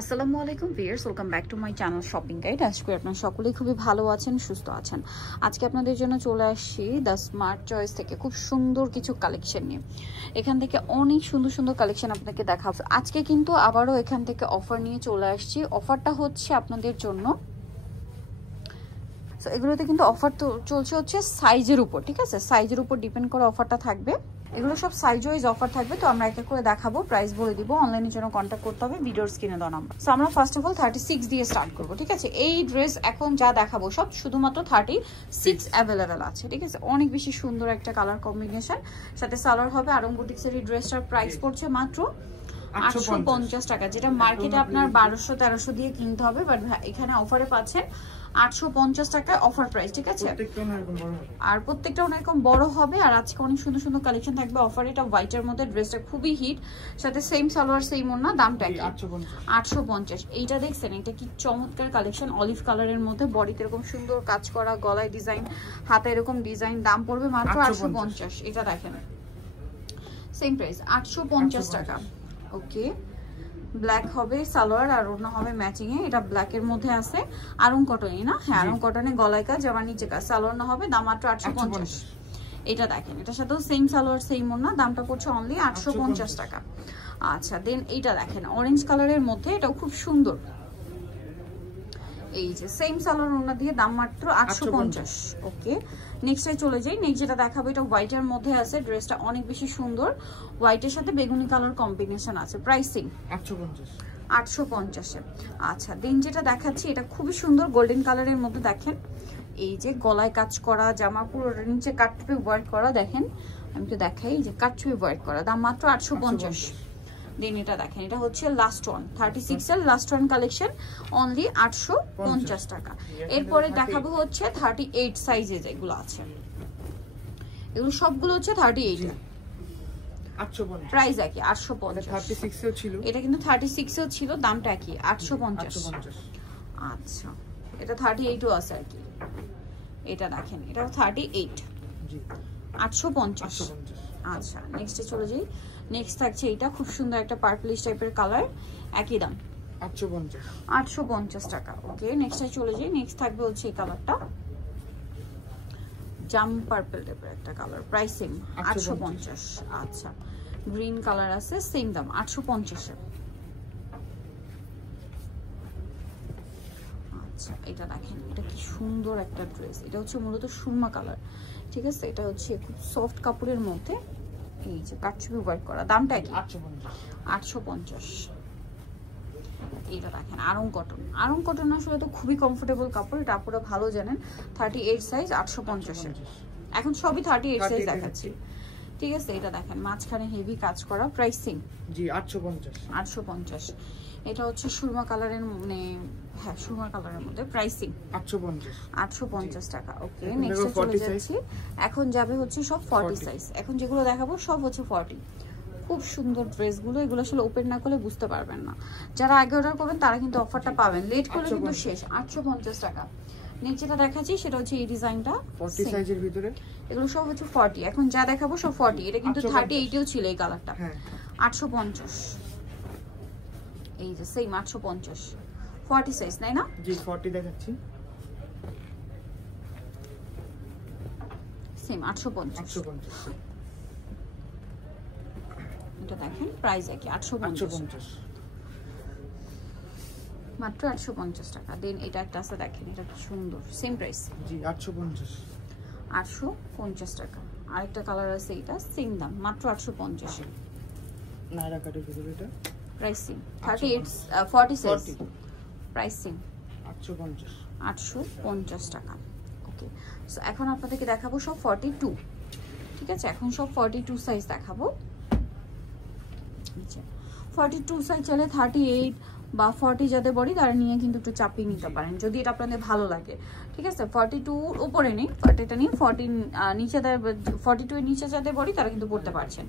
আসসালামু আলাইকুম viewers, welcome back to my channel shopping guide. আশা করি আপনারা সকলেই খুবই ভালো আছেন, সুস্থ আছেন। আজকে আপনাদের জন্য চলে আসছি দ্য স্মার্ট চয়েস থেকে খুব সুন্দর কিছু কালেকশন নিয়ে। এখান থেকে অনেক সুন্দর সুন্দর কালেকশন আপনাকে দেখাবো। আজকে কিন্তু আবারও এখান থেকে অফার নিয়ে চলে আসছি। অফারটা হচ্ছে আপনাদের জন্য, তো এগুলোতে কিন্তু অফার তো চলছে হচ্ছে সাইজের উপর, ঠিক আছে? সাইজের উপর ডিপেন্ড করে অফারটা থাকবে। এগুলো সব সাইজ ওয়াইজ অফার থাকবে, তো আমরা এক এক করে দেখাবো, প্রাইস বলে দিব। অনলাইনের জন্য কন্ট্যাক্ট করতে হবে ভিডিওর স্ক্রিনে দেওয়া নাম্বার। সো আমরা ফার্স্ট অফ অল 36 দিয়ে স্টার্ট করবো, ঠিক আছে? এই ড্রেস এখন যা দেখাবো সব শুধুমাত্র 36 অ্যাভেলেবেল আছে, ঠিক আছে? অনেক বেশি সুন্দর একটা কালার কম্বিনেশন, সাথে সালোয়ার হবে। আরং বুটিক্সের এই ড্রেসটার প্রাইস পড়ছে মাত্র 850 টাকা, যেটা মার্কেটে আপনার 1200-1300 দিয়ে কিনতে হবে, বাট এখানে অফারে পাচ্ছেন 850 টাকায় অফার প্রাইস, ঠিক আছে? আর প্রত্যেকটা অনেকরকম বড় হবে। আর আজকে অনেক সুন্দর সুন্দর কালেকশন থাকবে অফারে। এটা হোয়াইটের মধ্যে, ড্রেসটা খুবই হিট, সাথে সেম সালোয়ার সেম ওড়না, দামটা কি 850। এইটা দেখছেন, এটা কি চমৎকার কালেকশন, অলিভ কালারের মধ্যে, বডিতে এরকম সুন্দর কাজ করা, গলায় ডিজাইন, হাতে এরকম ডিজাইন, দাম পড়বে মাত্র 850। এটা দেখেন সেম প্রাইস 850 টাকা। ওকে, ব্ল্যাক হবে সালোয়ার আর ওড়না হবে ম্যাচিং এ। এটা ব্ল্যাকের মধ্যে আছে, আরং কটনই না? হ্যাঁ, আরং কটনে গলায় কাজ, আবার নিচে কাজ, সালোয়ার না হবে, দাম মাত্র 850। এটা দেখেন, এটার সাথেও সেম সালোয়ার সেম ওড়না, দামটা পড়ছে অনলি 850 টাকা। আচ্ছা, দেন এইটা দেখেন অরেঞ্জ কালারের মধ্যে, এটাও খুব সুন্দর। এই যে সেম সালোয়ার ওড়না দিয়ে, দাম মাত্র 850। ওকে, নেক্সটে চলে যাই। নেক্সট যেটা দেখাবো, এটা হোয়াইটের মধ্যে আছে, ড্রেসটা অনেক বেশি সুন্দর, হোয়াইটের সাথে বেগুনি কালার কম্বিনেশন আছে, প্রাইসিং 850। আচ্ছা, দেন যেটা দেখাচ্ছি, এটা খুবই সুন্দর গোল্ডেন কালারের মধ্যে। দেখেন এই যে গলায় কাজ করা, জামা পুরো নিচে কাটচুপি ওয়ার্ক করা, দেখেন আমি তো দেখাই, এই যে কাটচুপি ওয়ার্ক করা, দাম মাত্র 850। দেন এটা দেখেন, এটা হচ্ছে লাস্ট ওয়ান, 36 এর লাস্ট ওয়ান কালেকশন, অনলি 850 টাকা। এরপরে দেখাবো হচ্ছে 38 সাইজে যেগুলো আছে, এগুলো সবগুলো হচ্ছে 38 এর, প্রাইস একই 850। 36 এও ছিল, এটা কিন্তু 36 এও ছিল, দামটা একই 850। আচ্ছা, এটা 38 ও আছে আর কি। এটা দেখেন, এটাও 38, জি 850। আচ্ছা, নেক্সটে চলে যাই। নেক্সট থাকছে এটা, খুব সুন্দর একটা পার্পলিশ টাইপের কালার, একই দাম 850 টাকা। ওকে, নেক্সটে চলে যাই। নেক্সট থাকবে হচ্ছে এই কালারটা, জাম পার্পল টাইপের একটা কালার, প্রাইসিং 850। আচ্ছা, গ্রিন কালার আছে, সেম দাম 850 এর। আচ্ছা, এটা দেখেন, এটা কি সুন্দর একটা ড্রেস, এটা হচ্ছে মূলত সুরমা কালার, ঠিক আছে? এটা হচ্ছে খুব সফট কাপড়ের মধ্যে, এই যে কাটছবি ওয়ার্ক করা, দামটা কি 850। এটা দেখেন আরং কটন, আরং কটন আসলে তো খুবই কমফোর্টেবল কাপড়, এটা আপনারা ভালো জানেন। 38 সাইজ 850 এর, এখন সবই 38 সাইজ দেখাচ্ছি, ঠিক আছে? এটা দেখেন মাঝখানে হেভি কাজ করা, প্রাইসিং জি 850। এটা হচ্ছে সুরমা কালারের, মানে হ্যাঁ সুরমা কালারের মধ্যে, প্রাইসিং 850 টাকা। ওকে, নেক্সট চলে যাচ্ছি। এখন যাবে হচ্ছে সব 40 সাইজ, এখন যেগুলো দেখাবো সব হচ্ছে 40। খুব সুন্দর ড্রেসগুলো, এগুলো আসলে ওপেন না করলে বুঝতে পারবেন না। যারা আগে অর্ডার করবেন তারা কিন্তু অফারটা পাবেন, লেট করলে কিন্তু শেষ। 850 টাকা। নেক্সট যেটা দেখাচ্ছি সেটা হচ্ছে এই ডিজাইনটা, 40 সাইজের ভিতরে, এগুলো সব হচ্ছে 40। এখন যা দেখাবো সব 40। এটা কিন্তু 38 এও ছিল এই কালারটা, হ্যাঁ 850। এই যে সেম 850, 40 সাইজ, তাই না? জি 40 দেখাচ্ছি, সেম 850। এটা দেখেন প্রাইস একই 850, মাত্র 850 টাকা। দেন এটা একটা আছে, দেখেন এটা কি সুন্দর, সেম প্রাইস জি 850 টাকা। আরেকটা কালার আছে, এটা সেম দাম, মাত্র 850 এ। নাইরা কাটের ভিতরে, এটা প্রাইসিং 40 সাইজ, প্রাইসিং 850 টাকা। ওকে, সো এখন আপনাদেরকে দেখাবো সব 42, ঠিক আছে? এখন সব 42 সাইজ দেখাবো। 42 সাইজ চলে, 38 বা 40 যাদের বডি তারা নিয়ে কিন্তু একটু চাপিয়ে নিতে পারেন যদি এটা আপনাদের ভালো লাগে, ঠিক আছে? 42 উপরে নেই, বাট এটা নিয়ে 40 নিচে, 42 এর নিচে যাদের বডি তারা কিন্তু পড়তে পারছেন।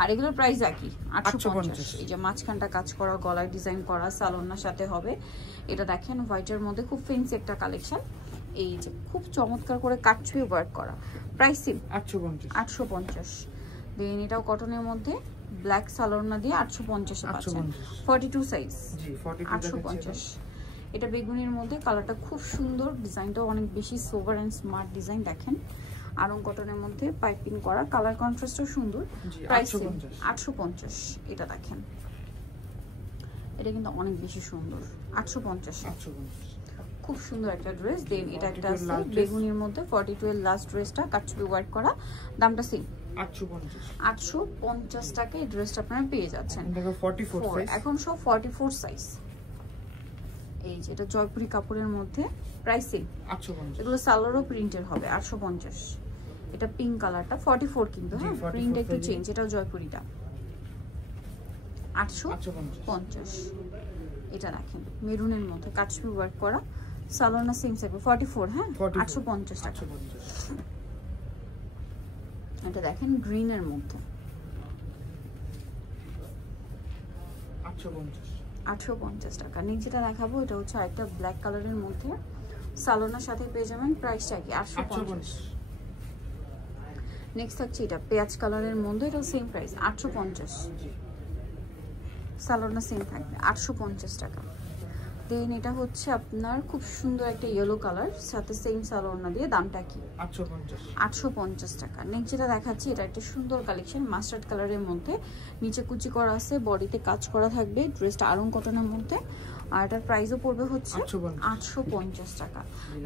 আর এগুলোর প্রাইস একই 850। এই যে মাঝখানটা কাজ করা, গলায় ডিজাইন করা, সালোনার সাথে হবে। এটা দেখেন হোয়াইটের মধ্যে খুব ফেন্সি একটা কালেকশন, এই যে খুব চমৎকার করে কাটছুই ওয়ার্ক করা, প্রাইসিং 850। দেন এটাও কটনের মধ্যে, ব্ল্যাক সালোয়ার দিয়ে 850 এ পাচ্ছেন 42 সাইজ। জি 42 850। এটা বেগুনির মধ্যে, কালারটা খুব সুন্দর, ডিজাইনটাও অনেক বেশি সোবার এন্ড স্মার্ট ডিজাইন। দেখেন আরং কটনের মধ্যে পাইপিং করা, কালার কন্ট্রাস্টও সুন্দর। প্রাইস 850। এটা দেখেন, এটা কিন্তু অনেক বেশি সুন্দর। 850। খুব সুন্দর একটা ড্রেস। দেন এটা একটা আছে বেগুনির মধ্যে 42 এর লাস্ট ড্রেসটা কাটছবি ওয়ার্ক করা, দামটা সেম 850 টাকা। এই ড্রেসটা আপনারা পেয়ে যাচ্ছেন। এখন সব 44 সাইজ। এই যে এটা জয়পুরি কাপড়ের মধ্যে, প্রাইস সেম 850। এগুলো সালোয়ারও প্রিন্টের হবে 850। এটা পিঙ্ক কালারটা 44 কিন্তু, হ্যাঁ প্রিন্ট একটু চেঞ্জ। এটাও জয়পুরিটা 850। এটা দেখেন মেরুনের মধ্যে কাটছবি ওয়ার্ক করা, সালোয়ার না সেম থাকবে 44, হ্যাঁ 850 টাকা। এটা দেখেন গ্রিনের মধ্যে 850 টাকা। নিচেটা দেখাবো, এটা হচ্ছে একটা ব্ল্যাক কালারের মধ্যে, সালোনার সাথে পেয়ে যাবেন। প্রাইসটা কি 850। নেক্সট থাকছে এটা পেঁয়াজ কালারের মধ্যে, এটা সেম প্রাইস 850। সালোনা সেম থাকবে 850 টাকা। দেন এটা হচ্ছে আপনার খুব সুন্দর একটা ইয়েলো কালার, সাথে সেম সালোনা দিয়ে, দামটা কি 850 টাকা। নেক্সট যেটা দেখাচ্ছি, এটা একটা সুন্দর কালেকশন মাস্টার্ড কালারের মধ্যে, নিচে কুচি করা আছে, বডিতে কাজ করা থাকবে, ড্রেসটা আরং কটনের মধ্যে, আর এটার প্রাইসও পড়বে হচ্ছে 850 টাকা।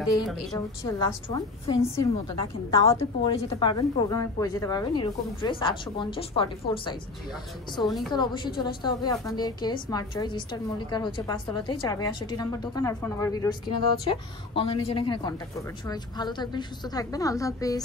দেন এটা হচ্ছে লাস্ট ওয়ান ফেন্সির মতো, দেখেন দাওয়াতে পরে যেতে পারবেন, প্রোগ্রামে পরে যেতে পারবেন, এরকম ড্রেস 850 44 সাইজ। সো নিকাল অবশ্যই চলে আসতে হবে আপনাদেরকে স্মার্ট চয়েস ইস্টার্ন মল্লিকার হচ্ছে 5 তলাতে 462 নম্বর দোকান, আর ফোন নাম্বার ভিডিওস কিনে দেওয়া হচ্ছে। অনলাইনের জন্য এখানে কন্ট্যাক্ট করবেন। সবাই ভালো থাকবেন, সুস্থ থাকবেন, আল্লাহ হাফেজ।